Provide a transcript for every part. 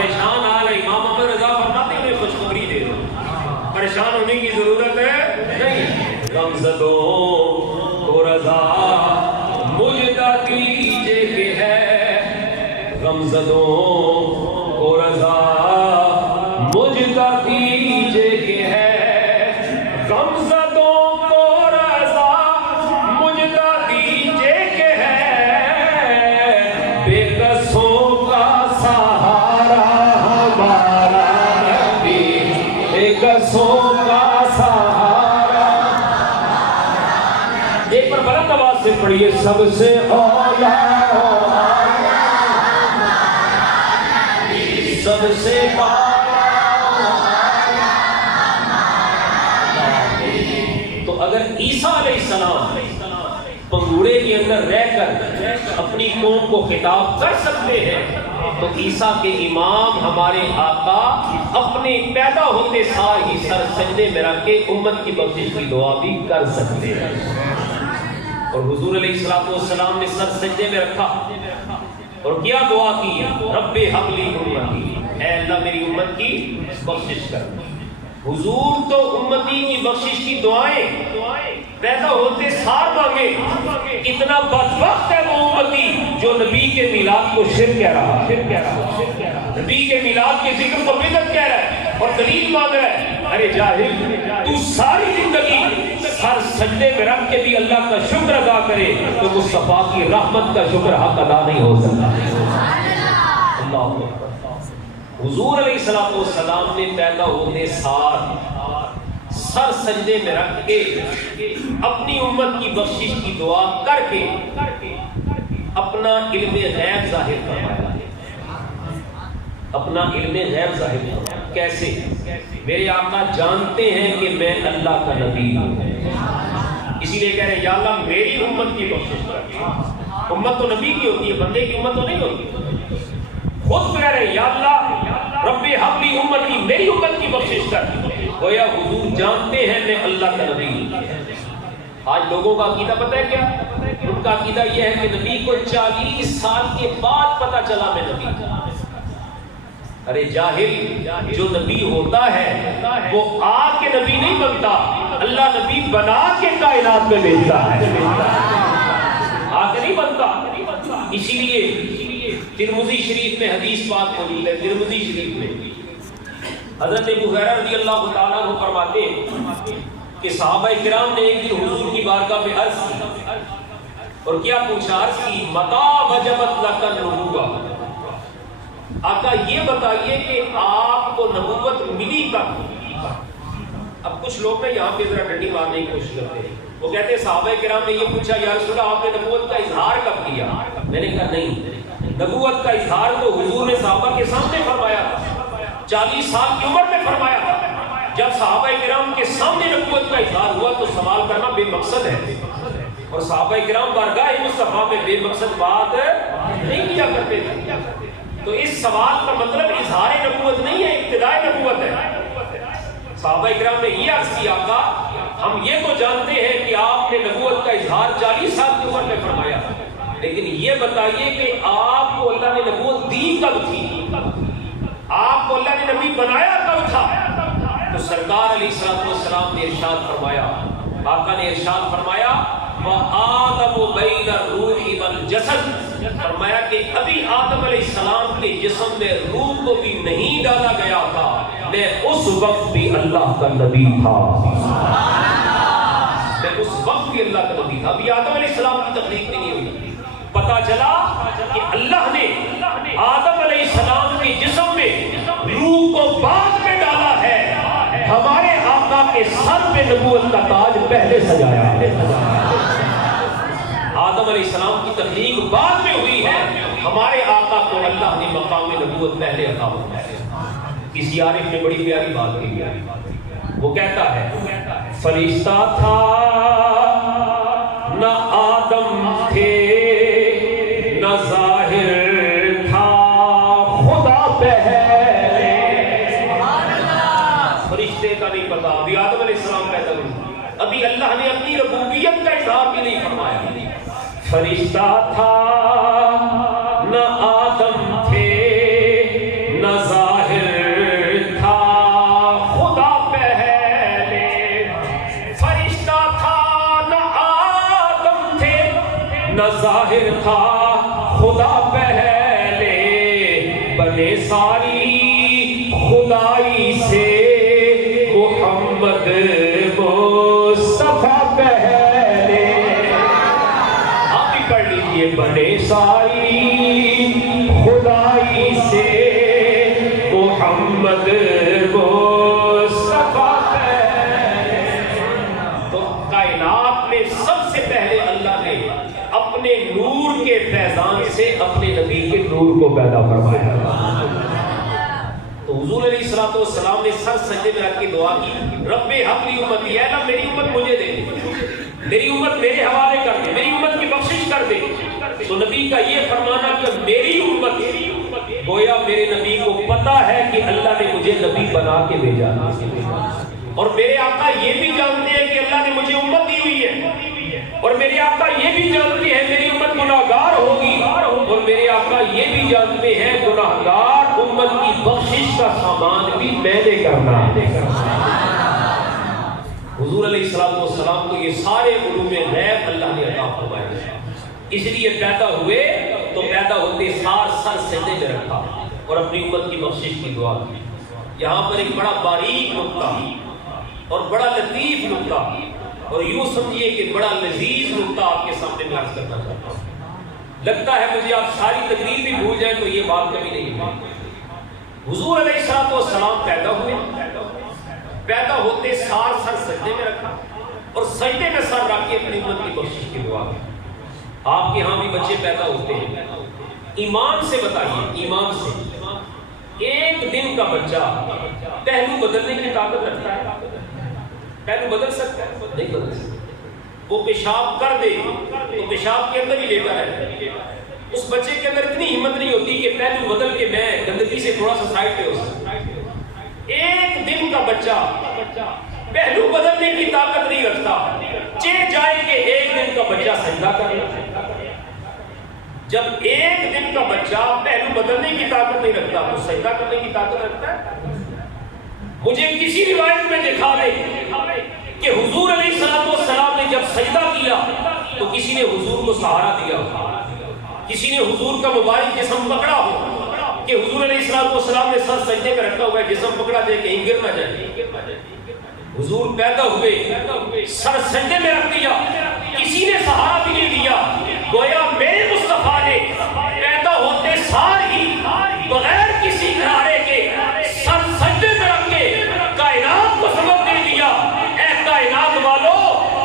پریشان حال ہے امام احمد رضا فرماتے ہیں خوشخبری دے دو، پریشان ہونے کی ضرورت ہے نہیں. غمزدوں کو رضا مجھتا دیجئے کہ ہے، غمزدوں کو رضا مجھتا دیجئے کہ ہے، غمزدوں کو رضا مجھتا دیجئے کہ ہے، بے کسوں کا سہارا ہمارا نبی، بے کسوں کا سہارا. ایک بار بلند آواز سے پڑھیے، سب سے اولا سب سے تو اگر عیسیٰ علیہ السلام پنگوڑے کے اندر رہ کر اپنی قوم کو خطاب کر سکتے ہیں تو عیسیٰ کے امام ہمارے آقا اپنے پیدا ہوتے سار ہی سر سجدے میں رکھ کے امت کی بخشش کی دعا بھی کر سکتے ہیں. اور حضور علیہ السلام نے سر سجدے میں رکھا اور کیا دعا کی، رب ہب لی امتی، اے اللہ میری امت کی بخشش کر. حضور تو امتی کی بخشش کی دعائیں پیدا ہوتے سار مانگے. اتنا بدبخت ہے وہ امتی جو نبی کے میلاد کو شرک کہہ رہا، نبی کے میلاد کے ذکر کو بدعت کہہ رہا ہے اور دلیل مانگ رہا ہے. ارے جاہل، تو ساری زندگی سر سجدے میں رکھ کے بھی اللہ کا شکر ادا کرے تو مصطفیٰ کی رحمت کا شکر حق ادا نہیں ہو سکتا. اللہ حضور علیہ السلام نے پیدا ہونے سار سر سجدے میں رکھ کے اپنی امت کی بخشش کی دعا کر کے اپنا علم غیب ظاہر فرمایا. اپنا علم غیب ظاہر فرمایا. کیسے؟ میرے آقا جانتے ہیں کہ میں اللہ کا نبی ہوں، اسی لیے کہہ رہے ہیں یا اللہ میری امت کی بخشش کر. امت تو نبی کی ہوتی ہے، بندے کی امت تو نہیں ہوتی. خود کہہ رہے ہیں یا اللہ رب ہب لی امتی، میری امت کی بخشش کر. گویا حضور جانتے ہیں میں اللہ کا نبی ہوں. آج لوگوں کا عقیدہ پتہ ہے کیا؟ ان کا عقیدہ یہ ہے کہ نبی کو 40 سال کے بعد پتہ چلا میں نبی ہوں. ارے جاہل، جو نبی ہوتا ہے وہ آ کے نبی نہیں بنتا، اللہ نبی بنا کے کائنات میں بھیجتا ہے، آ کے نہیں بنتا. اسی لیے ترمذی شریف میں حدیث پاک موجود ہے. ترمذی شریف میں حضرت ابو ہریرہ رضی اللہ تعالیٰ عنہ فرماتے ہیں کہ صحابہ کرام نے ایک دن حضور کی بارگاہ میں عرض کی اور کیا پوچھا؟ عرض کی متی وجبت لک النبوۃ، آقا یہ بتائیے کہ آپ کو نبوت ملی کب؟ اب کچھ لوگ نا یہاں پہ ذرا ڈنڈی مارنے کی کوشش کرتے ہیں. وہ کہتے ہیں صحابہ کرام نے یہ پوچھا یا رسول اللہ آپ نے نبوت کا اظہار کب کیا؟ میں نے کہا نہیں، نبوت کا اظہار تو حضور نے صحابہ کے سامنے فرمایا تھا، 40 سال کی عمر میں فرمایا تھا. جب صحابہ کرام کے سامنے نبوت کا اظہار ہوا تو سوال کرنا بے مقصد ہے، اور صحابہ کرام بارگاہ مصطفیٰ میں بے مقصد بات نہیں کیا کرتے تھے. تو اس سوال کا مطلب اظہار نبوت نہیں ہے، ابتداء نبوت ہے. صحابہ کرام نے یہ عرض کیا آقا ہم یہ تو جانتے ہیں کہ آپ نے نبوت کا اظہار 40 سال کی عمر میں فرمایا، لیکن یہ بتائیے کہ آپ کو اللہ نے نبوت دی کب تھی؟ آپ کو اللہ نے نبی بنایا کب تھا؟ تو سرکار علیہ السلام نے ارشاد فرمایا، آقا نے ارشاد فرمایا وَآدَمُ بَيْنَ الرُّوحِ وَالْجَسَدِ، فرمایا کہ ابھی آدم علیہ السلام کے جسم میں روح کو بھی نہیں ڈالا گیا تھا، میں اس وقت بھی اللہ کا نبی تھا. میں اس وقت بھی اللہ کا نبی تھا، ابھی آدم علیہ السلام کی تخلیق نہیں ہوئی. پتا چلا کہ اللہ نے آدم علیہ السلام کے جسم میں روح کو بعد میں ڈالا ہے، ہمارے آقا کے سر پہ نبوت کا تاج پہلے سجایا ہے. آدم علیہ السلام کی تخلیق بعد میں ہوئی ہے، ہمارے آقا کو اللہ نے مقام نبوت پہلے عطا فرمایا ہے. کسی عارف نے بڑی پیاری بات کی ہے، وہ کہتا ہے فرشتہ تھا نہ آدم تھے نہ ظاہر تھا خدا پہلے. فرشتے کا نہیں پتا، ابھی آدم علیہ السلام پیدا ہوئے، ابھی اللہ نے اپنی ربوبیت کا اظہار بھی نہیں فرمایا. فرشتہ تھا نہ آدم تھے نہ ظاہر تھا خدا پہلے، بنے ساری خدائی سے محمد مصطفیٰ پہلے۔ آپ بھی پڑھ لیجئے، بنے ساری خدائی سے محمد مصطفیٰ پہلے۔ تو کائنات میں سب سے پہلے اللہ نے اپنے نور کے فیضان سے اپنے نبی کے نور کو پیدا فرمایا۔ تو حضور علیہ الصلوۃ والسلام نے سر سجدے میں رکھ کے دعا کی، رب ہب لی امتی، اے اللہ میری امت مجھے دے، میری امت میرے حوالے کر دے، میری امت کی بخشش کر دے۔ تو نبی کا یہ فرمانا کہ میری امت، گویا میرے نبی کو پتا ہے کہ اللہ نے مجھے نبی بنا کے بھیجا، اور میرے آقا یہ بھی جانتے ہیں کہ اللہ نے مجھے امت دی ہوئی ہے، اور میرے آقا یہ بھی جانتے ہیں میری امت گناہگار ہوگی، اور میرے آقا یہ بھی جانتے ہیں گناہگار امت کی بخشش کا سامان بھی میں نے کرنا ہے۔ حضور علیہ السلام کو یہ سارے علوم غیب اللہ نے عطا فرمائے، اس لیے پیدا ہوئے تو پیدا ہوتے سار سر سجدے میں رکھا اور اپنی امت کی بخشش کی دعا کی۔ یہاں پر ایک بڑا باریک نقطہ اور بڑا لطیف نقطہ، اور یوں سمجھیے کہ بڑا لذیذ نقطہ آپ کے سامنے میں عرض کرنا چاہتا ہوں۔ لگتا ہے مجھے آپ ساری تقریر بھی بھول جائیں تو یہ بات کبھی نہیں ہوئی۔ حضور علیہ الصلوۃ والسلام پیدا ہوئے، پیدا ہوتے سار سر سجدے میں رکھا اور سجدے میں سر رکھ کے اپنی امت کی بخشش کی دعا کی۔ آپ کے ہاں بھی بچے پیدا ہوتے ہیں، ایمان سے بتائیے، ایمان سے ایک دن کا بچہ پہلو بدلنے کی طاقت رکھتا ہے؟ پہلو بدل سکتا ہے؟ نہیں بدل سکتا۔ وہ پیشاب کر دے تو پیشاب کے اندر ہی لیٹا ہے، اس بچے کے اندر اتنی ہمت نہیں ہوتی کہ پہلو بدل کے میں گندگی سے تھوڑا سا سائڈ پہ ہو سکتا۔ ایک دن کا بچہ پہلو بدلنے کی طاقت نہیں رکھتا، چہ جائے کہ ایک دن کا بچہ سجدہ کر لے۔ جب ایک دن کا بچہ پہلو بدلنے کی طاقت نہیں رکھتا تو سجدہ کرنے کی طاقت رکھتا ہے؟ مجھے کسی روایت میں دکھا دے کہ حضور علیہ الصلوۃ والسلام نے جب سجدہ کیا تو کسی نے حضور کو سہارا دیا ہو، کسی نے حضور کا مبارک جسم پکڑا ہو کہ حضور علیہ الصلوۃ والسلام نے سر سجدے میں رکھا ہوا ہے، جسم پکڑا جائے کہیں گر نہ جائے۔ حضور پیدا ہوئے سر سجدے میں رکھ دیا، کسی نے سہارا بھی نہیں دیا، گویا میرے مصطفیٰ نے پیدا ہوتے سار ہی بغیر کسی کنارے کے سر سجدے میں رکھ کے کائنات کو سبق دے دیا، اے کائنات والو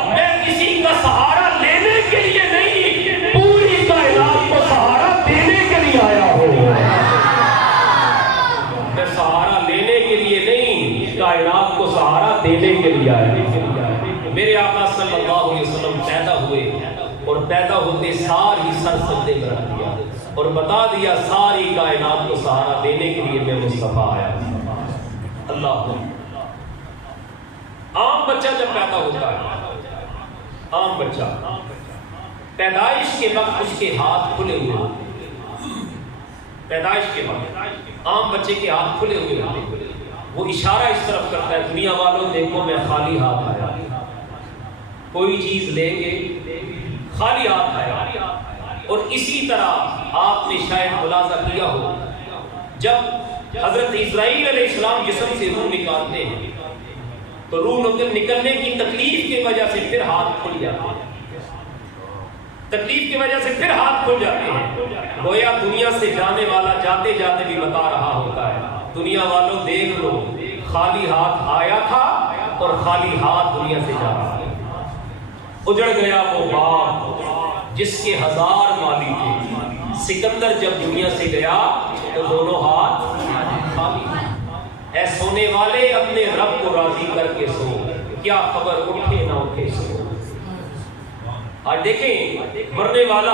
میں کسی کا سہارا لینے کے لیے نہیں، پوری کائنات کو سہارا دینے کے لیے آیا ہوں۔ میں سہارا لینے کے لیے نہیں، کائنات کو سہارا دینے کے لیے آیا۔ میرے آقا صلی اللہ علیہ وسلم پیدا ہوئے اور پیدا ہوتے سار ہی سر سجدے میں رکھ دیا اور بتا دیا ساری کائنات کو سہارا دینے کے لیے میں مصطفیٰ آیا۔ اللہ عام بچہ جب پیدا ہوتا ہے، عام بچہ پیدائش کے وقت اس کے ہاتھ کھلے ہوئے ہوتے، پیدائش کے وقت عام بچے کے ہاتھ کھلے ہوئے ہوتے، وہ اشارہ اس طرف کرتا ہے دنیا والوں دیکھو میں خالی ہاتھ آیا، کوئی چیز لیں گے خالی ہاتھ آیا۔ اور اسی طرح آپ نے شاید ملاحظہ کیا ہو جب حضرت اسرائیل علیہ السلام جسم سے روح نکالتے ہیں تو روح نکلنے کی تکلیف کی وجہ سے پھر ہاتھ کھل جاتے ہیں، تکلیف کی وجہ سے پھر ہاتھ کھل جاتے ہیں۔ گویا دنیا سے جانے والا جاتے جاتے بھی بتا رہا ہوتا ہے دنیا والوں دیکھ لو خالی ہاتھ آیا تھا اور خالی ہاتھ دنیا سے جا رہا ہے۔ اجڑ گیا وہ باغ جس کے 1000 مالی تھے، سکندر جب دنیا سے گیا تو دونوں ہاتھ خالی۔ اے سونے والے اپنے رب کو راضی کر کے سو، کیا خبر اٹھے نہ اٹھے سو۔ آج دیکھیں مرنے والا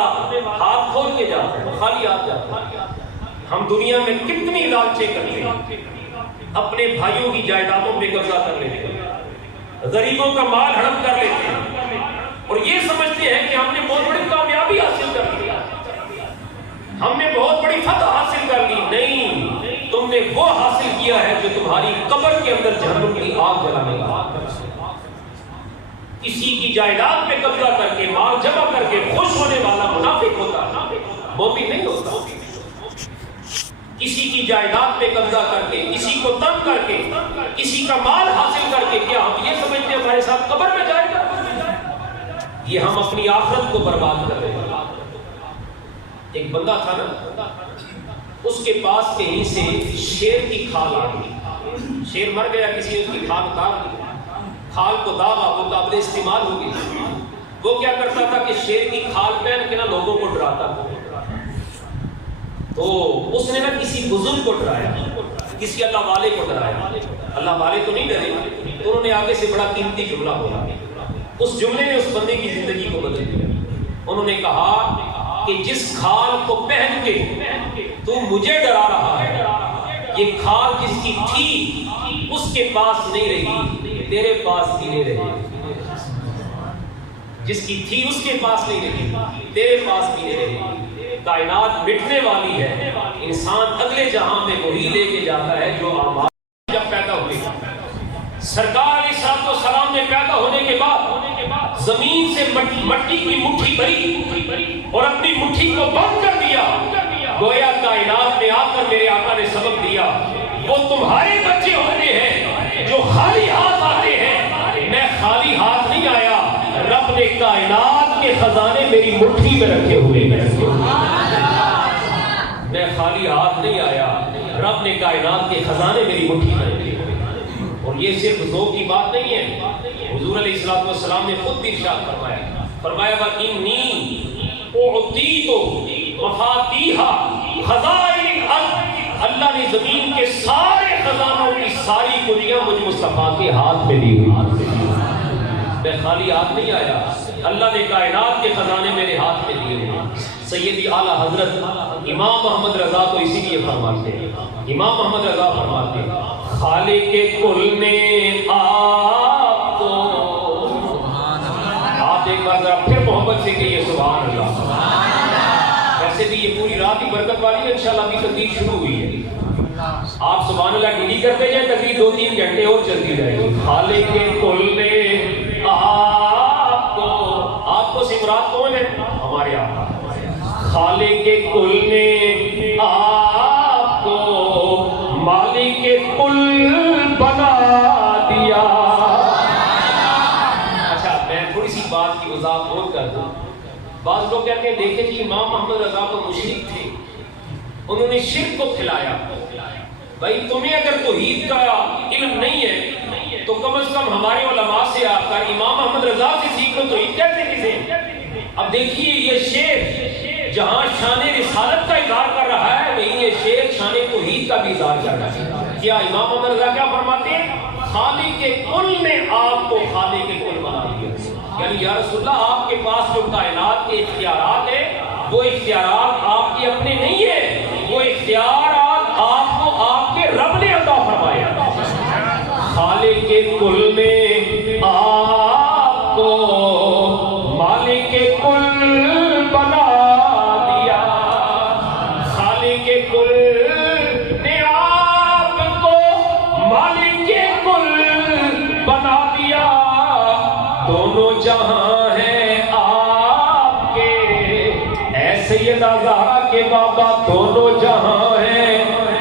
ہاتھ کھول کے جاتا ہے، خالی ہاتھ جاتا ہے۔ ہم دنیا میں کتنی لالچیں کرتے ہیں، اپنے بھائیوں کی جائیدادوں پہ قبضہ کر لیتے ہیں، غریبوں کا مال ہڑپ کر لیتے ہیں اور یہ سمجھتے ہیں کہ ہم نے بہت بڑی کامیابی حاصل کر لی، ہم نے بہت بڑی فتح حاصل کر لی۔ نہیں، تم نے وہ حاصل کیا ہے جو تمہاری قبر کے اندر جہنم کی آگ جلانے کا۔ کسی کی جائیداد پہ قبضہ کر کے مال جمع کر کے خوش ہونے والا منافق ہوتا ہے، مومن نہیں ہوتا۔ کسی کی جائیداد پہ قبضہ کر کے، کسی کو تنگ کر کے، کسی کا مال حاصل کر کے، کیا ہم یہ سمجھتے ہیں ہمارے ساتھ قبر میں جائے گا؟ یہ ہم اپنی آخرت کو برباد کر رہے ہیں۔ ایک بندہ تھا نا، اس کے پاس کہیں سے شیر کی کھال آ گئی، شیر مر گیا، کسی نے اس کی کھال اتار دی، کھال کو داغا، وہ قابل استعمال ہو گئی۔ وہ کیا کرتا تھا کہ شیر کی کھال پہن کے نا لوگوں کو ڈراتا تھا۔ تو اس نے نا کسی بزرگ کو ڈرایا، کسی اللہ والے کو ڈرایا۔ اللہ والے تو نہیں ڈرے، تو انہوں نے آگے سے بڑا قیمتی جملہ بولا۔ اس جملے نے اس بندے کی زندگی کو بدل دیا۔ انہوں نے کہا کہ جس کھال کو پہن کے تو مجھے ڈرا رہا ہے، یہ کھال جس کی تھی اس کے پاس نہیں رہی، تیرے پاس بھی نہیں رہی۔ جس کی تھی اس کے پاس نہیں رہی، تیرے پاس بھی نہیں رہی۔ کائنات مٹنے والی ہے، انسان اگلے جہاں میں وہی لے کے جاتا ہے جو اعمال جب پیدا ہوئے۔ سرکار علیہ السلام نے پیدا ہونے کے بعد زمین سے مٹی کی مٹھی بھری اور اپنی مٹھی کو بند کر دیا۔ گویا کائنات میں آ کر میرے آقا نے سبق دیا، وہ تمہارے بچے ہوتے ہیں جو خالی ہاتھ آتے ہیں، میں خالی ہاتھ نہیں آیا، رب نے کائنات کے خزانے میری مٹھی میں رکھے ہوئے ہیں۔ میں خالی ہاتھ نہیں آیا، رب نے کائنات کے خزانے میری مٹھی میں رکھے ہوئے ہیں۔ اور یہ صرف ذوق کی بات نہیں ہے، حضور علیہ السلام نے خود بھی ارشاد فرمایا وَإِنِّي أُعْطِيتُ مَفَاتِيحَ خَزَائِنِ الْأَرْضِ، اللہ نے زمین کے سارے خزانوں کی ساری کنیاں مجھ مصطفیٰ کے ہاتھ میں دی ہوئی۔ میں خالی ہاتھ نہیں آیا، اللہ نے کائنات کے خزانے میرے ہاتھ میں دیے ہیں۔ سیدی اعلیٰ حضرت امام محمد رضا تو اسی لیے فرماتے ہیں، امام محمد رضا فرماتے ہیں خالق کل نے آپ کو، آپ ایک بار ذرا پھر محبت سے کہیے سبحان اللہ۔ ویسے بھی یہ پوری رات ہی برکت والی ہے، انشاءاللہ ابھی تقریر شروع ہوئی ہے، آپ سبحان اللہ ڈیلی کرتے جائیں، تقریر 2-3 گھنٹے اور چلتی رہے گی۔ خالق کل نے آپ کو سمرات کون ہے؟ ہمارے آقا۔ خالق کل نے آپ کو مالک کل بنا دیا۔ اچھا میں تھوڑی سی بات کی وضاحت اور کر دوں۔ بعض لوگ کہتے ہیں دیکھیں جی امام محمد رضا تو مشرک تھے، انہوں نے شرک کو پھیلایا۔ بھائی تمہیں اگر توحید کا علم نہیں ہے تو کم از کم ہمارے علماء سے آ کر امام محمد رضا سے سیکھ لو توحید کہتے کسے۔ اب دیکھیے یہ شعر جہاں شان رسالت کا اظہار کر رہا ہے وہیں یہ شعر شان توحید کا بھی اظہار کر رہا ہے۔ کیا امام محمد رضا کیا فرماتے ہیں؟ خالق کل نے آپ کو خالق کل بنا دیا، یعنی یا رسول اللہ آپ کے پاس جو کائنات کے اختیارات ہیں وہ اختیارات آپ کے اپنے نہیں ہیں، وہ اختیارات آپ کو آپ کے رب نے عطا فرمایا۔ خالق کل نے آپ کو مالک کل بنا دیا، خالق کل نے آپ کو مالک کل بنا دیا، دونوں جہاں ہیں آپ کے، اے سیدہ زہرا کے بابا دونوں جہاں ہیں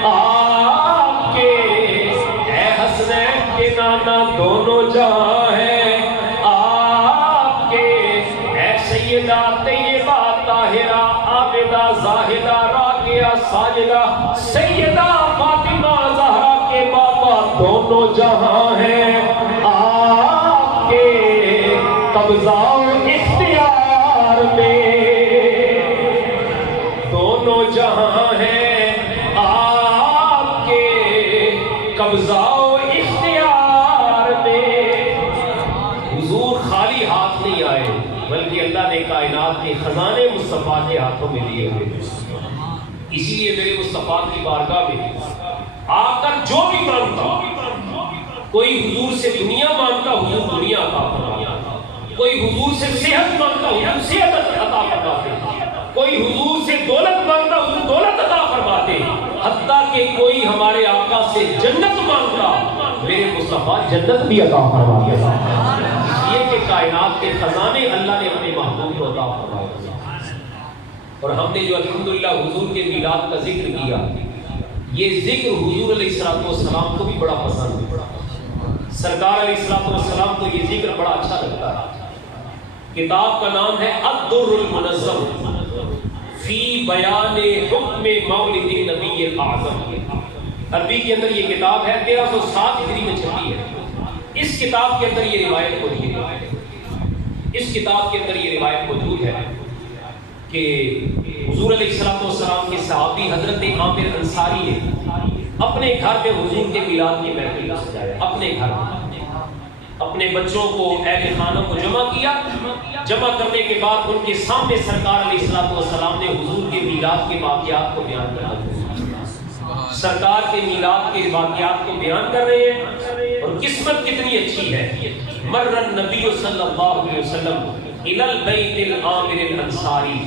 آپ کے، اے حسنین کے نانا دونوں جہاں ہیں آپ کے، اے سیدہ طیبہ طاہرہ عابدہ زاہدہ راکعہ ساجدہ سیدہ فاطمہ زہرا کے بابا دونوں جہاں ہیں آپ کے، قبضہ و اختیار میں دونوں جہاں ہیں آپ کے، قبضہ و اختیار میں۔ حضور خالی ہاتھ نہیں آئے بلکہ اللہ نے کائنات کے خزانے مصطفیٰ کے ہاتھوں میں دیے ہوئے، اسی لیے میرے مصطفیٰ کی بارگاہ میں آ کر جو بھی مانگتا، کوئی حضور سے دنیا مانگتا حضور دنیا عطا فرماتا، کوئی حضور سے صحت مانگتا حضور صحت عطا فرماتے، کوئی حضور سے دولت مانگتا حضور دولت عطا فرماتے، حتیٰ کہ کوئی ہمارے آقا سے جنت مانگتا میرے مصطفیٰ جنت بھی عطا فرماتے۔ یہ کہ کائنات کے خزانے اللہ نے اپنے محبوب کو عطا فرمائے. اور ہم نے جو الحمدللہ حضور کے میلاد کا ذکر کیا، یہ ذکر حضور علیہ الصلوۃ والسلام کو بھی بڑا پسند ہے. سرکار علیہ الصلوۃ والسلام کو یہ ذکر بڑا اچھا لگتا ہے. کتاب کا نام ہے الدر المنظم فی بیان حکم مولد النبی الاعظم. عربی کے اندر یہ کتاب ہے، 1307 ہجری میں چھپی ہے. اس کتاب کے اندر یہ روایت موجود ہے، اس کتاب کے اندر یہ روایت موجود ہے کہ حضور علیہ الصلوۃ والسلام کے صحابی حضرت عامر انصاری نے اپنے گھر پہ حضور کے میلاد کی محفل کو سجایا. اپنے گھر میں اپنے بچوں کو، اہل خانہ کو جمع کیا. جمع کرنے کے بعد ان کے سامنے سرکار علیہ الصلوۃ والسلام نے حضور کے میلاد کے واقعات کو بیان کر رہے ہیں. سرکار کے میلاد کے واقعات کو بیان کر رہے ہیں. اور قسمت کتنی اچھی ہے، مر النبی صلی اللہ علیہ وسلم الی البیت العامر الانصاری.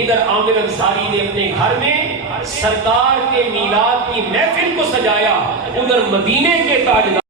ادھر عامر انصاری نے اپنے گھر میں سرکار کے میلاد کی محفل کو سجایا، ادھر مدینے کے تاجدار